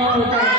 Amém.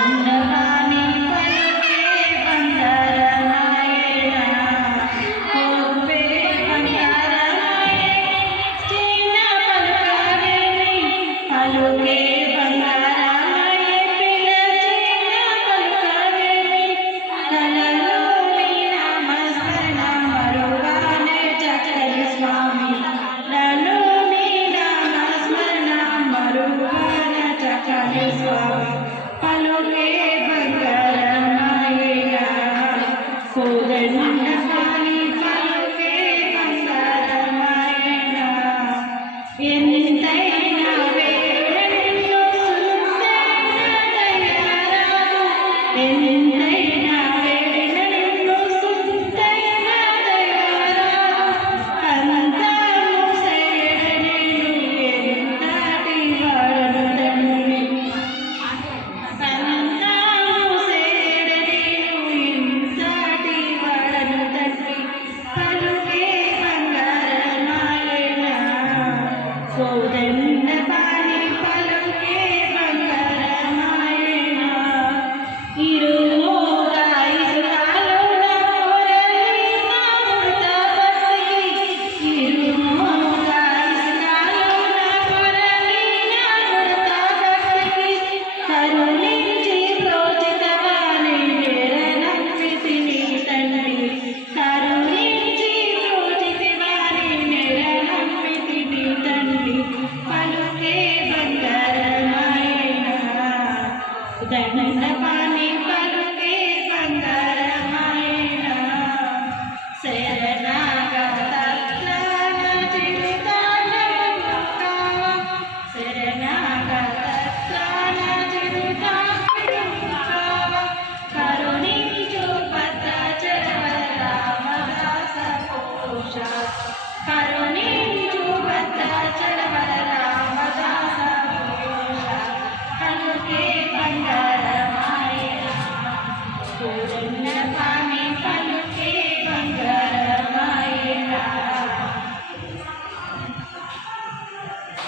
Amen. แต่ในแม่บ้าน Bye.